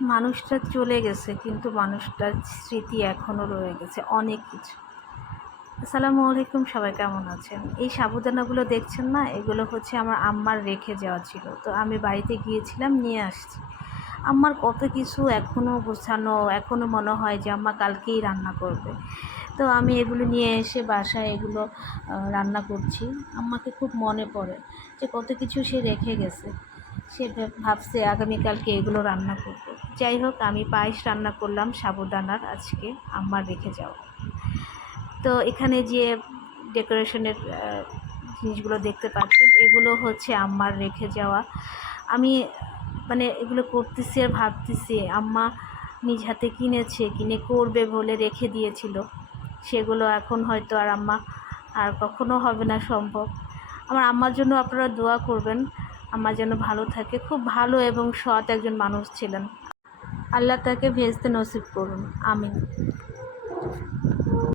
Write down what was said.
মানুষটা চলে গেছে কিন্তু মানুষটার স্মৃতি এখনও রয়ে গেছে অনেক কিছু। আসসালামু আলাইকুম, সবাই কেমন আছেন? এই সাবুদানাগুলো দেখছেন না, এগুলো হচ্ছে আমার আম্মার রেখে যাওয়া ছিল, তো আমি বাড়িতে গিয়েছিলাম, নিয়ে আসছি। আম্মার কত কিছু এখনও গোছানো, এখনও মনে হয় যে আম্মা কালকেই রান্না করবে। তো আমি এগুলো নিয়ে এসে বাসায় এগুলো রান্না করছি। আম্মাকে খুব মনে পড়ে যে কত কিছু সে রেখে গেছে। সে ভাবছে আগামীকালকে এগুলো রান্না করবে। যাই হোক, আমি পায়েস রান্না করলাম সাবুদানার আজকে, আম্মার রেখে যাওয়া। তো এখানে যে ডেকোরেশনের জিনিসগুলো দেখতে পাচ্ছেন, এগুলো হচ্ছে আম্মার রেখে যাওয়া। আমি এগুলো করতেছি আর ভাবতেছি আম্মা নিজ হাতে কিনে করবে বলে রেখে দিয়েছিল, সেগুলো এখন হয়তো আর আম্মা আর কখনো হবে না সম্ভব। আমার আম্মার জন্য আপনারা দোয়া করবেন, আম্মা যেন ভালো থাকে। খুব ভালো এবং সৎ একজন মানুষ ছিলেন। আল্লাহ তাকে ভেস্তে নসিব করুন, আমিন।